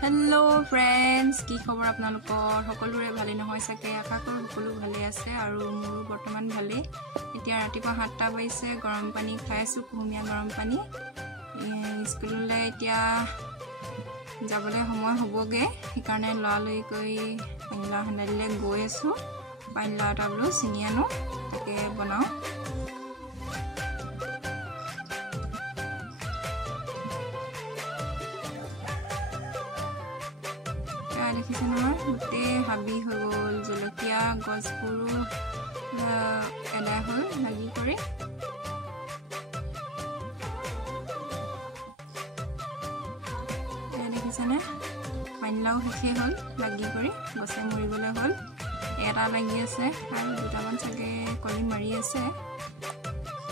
Hello friends की खबर आपनालोকৰ সকলোৰে ভালে নহয় সকে আশা কৰো সকলো ভালে আছে আৰু মোৰ বৰ্তমান ভালে এতিয়া ৰাতিপুৱা 7টা বাজিছে গৰম পানী খাইছো কুহুমিয়া গৰম পানী স্কুললৈ এতিয়া যাবলৈ সময় হ'বগে সেইকাৰণে ললৈ গৈ পানীলা হান্দালিলে গৈ আছো পানীলা টাবলো চিনি আনো তাকে বনাও দেখিছেন আমাৰ গোটে হাবি হৈ গ'ল জলকীয়া গছপুৰো এডা হ'ল লাগি কৰি দেখিছেনে পানীলাও শেষে হ'ল লাগি কৰি গছে মৰিবলৈ হ'ল এটা লাগি আছে আৰু দুটামান চাগে কলি মাৰি আছে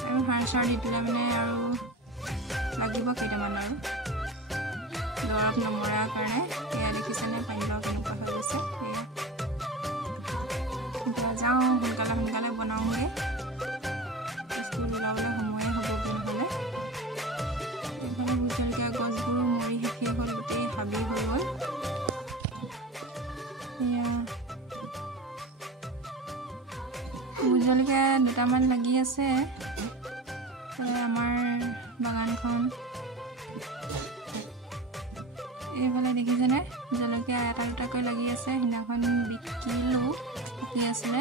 আৰু সাৰ চাৰ দি দিলে মানে আৰু লাগিব কেইটামান আৰু দৰৱ নমৰাৰ কাৰণে এয়া দেখিছেনে পানীলাও কেনেকুৱা হৈ গৈছে এতিয়া যাওঁ সোনকালে বনাওঁগে স্কুল ওলাবলৈ সময়ে হ'বগৈ নহ'লে এইফালে জলকীয়া গছবোৰো মৰি শেষে হ'ল গোটেই হাবি হৈ গ'ল এয়া জলকীয়া দুটামান লাগি আছে আমাৰ বাগানখন এইফালে দেখিছেনে জলকীয়া এটা দুটাকৈ লাগি আছে হিনাখন বিকিলো কি আছিলে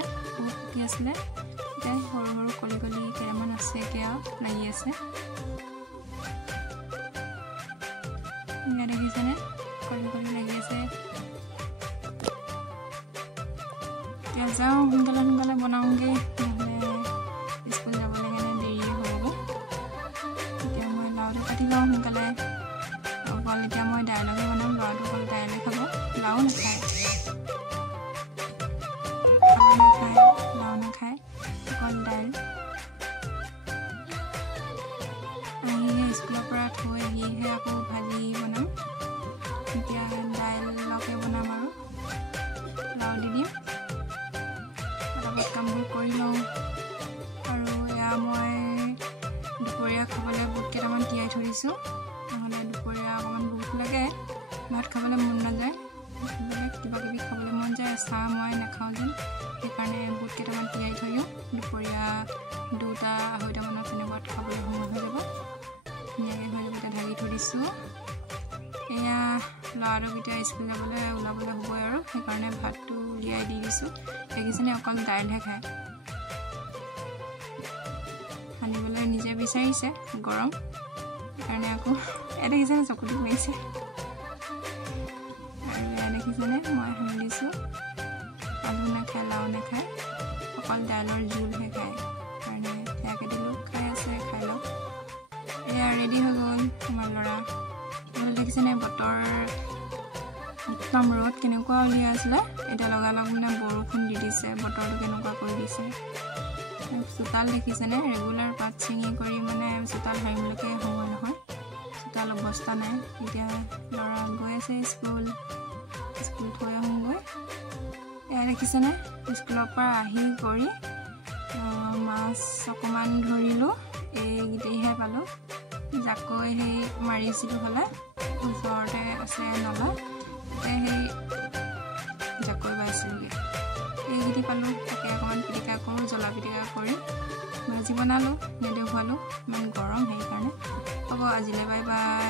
এতিয়া সৰু সৰু কলি কেইটামান আছে কিয় লাগি আছে দেখিছেনে কলি লাগি আছে এতিয়া যাওঁ সোনকালে বনাওঁগে নহ'লে স্কুল যাবলৈ কাৰণে দেৰি হ'ব এতিয়া মই লাওটো কাটি লওঁ সোনকালে অকল এতিয়া মই দাইলকে বনাম ল'ৰাটো অকল দাইলে খাব লাও নাখায় অকল দাইল আহিহে স্কুলৰ পৰা থৈ আহিহে আকৌ ভাজি বনাম এতিয়া দাইলকে বনাম আৰু লাও দি দিম অলপ কামবোৰ কৰি লওঁ আৰু এয়া মই দুপৰীয়া খাবলৈ বুট কেইটামান তিয়াই থৈ দিছোঁ নহ'লে দুপৰীয়া অকণমান ভোক লাগে ভাত খাবলৈ মন নাযায় কিবা কিবি খাবলৈ মন যায় চাহ মই নাখাওঁ যেন সেইকাৰণে বুট কেইটামান তিয়াই থৈ দিওঁ দুপৰীয়া 2-2:30 তেনেকুৱাত খাবলৈ সময় হৈ যাব ধুনীয়াকৈ হৈ যাব ঢাকি থৈ দিছোঁ এয়া ল'ৰাটোক এতিয়া স্কুল যাবলৈ ওলাবলৈ হ'বই আৰু সেইকাৰণে ভাতটো উলিয়াই দি দিছোঁ দেখিছেনে অকল দাইলহে খায় সানিবলৈ নিজে বিচাৰিছে গৰম সেইকাৰণে আকৌ দেখিছেনে চকুটো মাৰিছে আৰু দেখিছেনে মই সানি দিছোঁ আলু নাখায় লাও নাখায় অকল দাইলৰ জোলহে খায় কাৰণে সেয়াকে দিলোঁ খাই আছে খাই লওক এয়া ৰেডি হৈ গ'ল আমাৰ ল'ৰা দেখিছেনে বতৰ একদম ৰ'দ কেনেকুৱা উলিয়াই আছিলে এতিয়া লগালগ মানে বৰষুণ দি দিছে বতৰটো কেনেকুৱা কৰি দিছে চোতাল দেখিছেনে ৰেগুলাৰ পাত ছিঙি কৰি মানে চোতাল হাৰিবলৈকে সময় নহয় চোতাল অৱস্থা নাই এতিয়া ল'ৰা গৈ আছে স্কুল থৈ আহোঁগৈ এয়া দেখিছেনে স্কুলৰ পৰা আহি কৰি মাছ অকণমান ধৰিলোঁ এইকেইটাইহে পালোঁ জাকৈ সেই মাৰিছিলোঁ হ'লে ওচৰতে আছে নলা তাতে সেই জাকৈ বাইছিলোঁগৈ এইকেইটি পালোঁ তাকে অকণমান পিটিকা কৰোঁ জ্বলা পিটিকা কৰি ভাজি বনালোঁ নেদেখুৱালোঁ ইমান গৰম সেইকাৰণে হ'ব আজিলৈ বাই বাই।